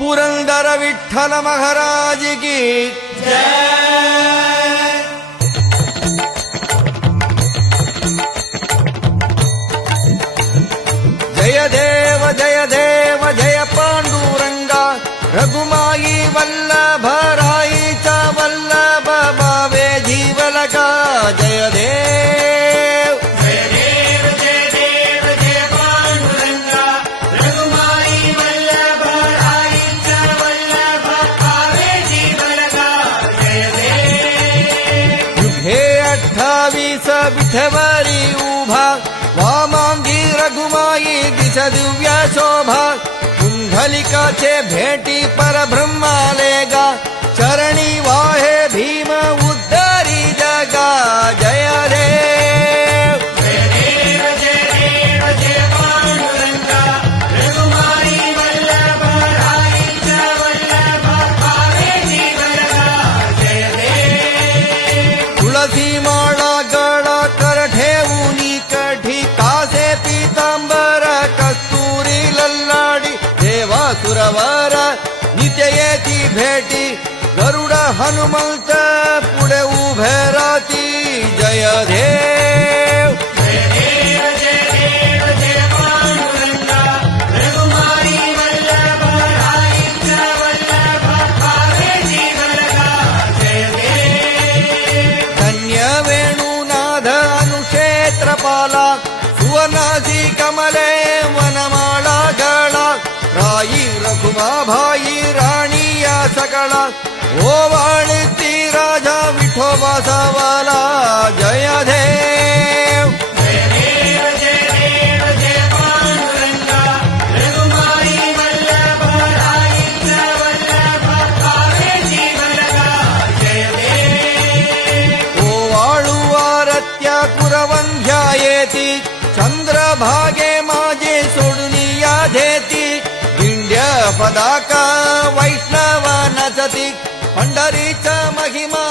पुरंदर विठ्ठल महाराज की जय देव जय देव जय पांडुरंगा रघुमाई वल्लभ राईचा वल्लभ भावे जीवलका जय देव जय देव जय देव जय पांडुरंगा रघुमाई वल्लभ राईचा वल्लभ भावे जीवलका जय देव युगे 28 विठवरी उभा वामांगी रघुमाई दिस दिव्य शोभा कुंडलिकाचे भेटी परब्रह्मालेगा चरणी वाहे भीम उद्धारी जगा जय देव जय देव जय देव जय पांडुरंगा रघुमाई वल्लभ राईचा वल्लभ भावे जीवलका जय देव तुळसी माळा गळा कर ठेवूनी कठी कासे पीतांबर कस्तुरी लल्लाडी देवा सुरवर नित्य येती भेटी गरुड हनुमंत पुढे उभे राती जय देव जय देव जय देव जय पांडुरंगा रघुमाई वल्लभ राईचा वल्लभ भावे जीवलका जय देव धन्य वेणुनाथ अनुक्षेत्रपाला सुवर्णासी कमले वनमाळा गळा राई रघुमाभाई राणीया सकळा ओवाळती राजा विठोबा सावाला जय देव जय देव जय देव जय पांडुरंगा रघुमाई वल्लभ राईचा वल्लभ भावे जीवलका जय देव ओवाळू आरत्या कुरवंध्या येती चंद्रभागे माझे सोडुनिया धेती दिंड्या पदाका वैष्णव नचती पंढरीचा महिमा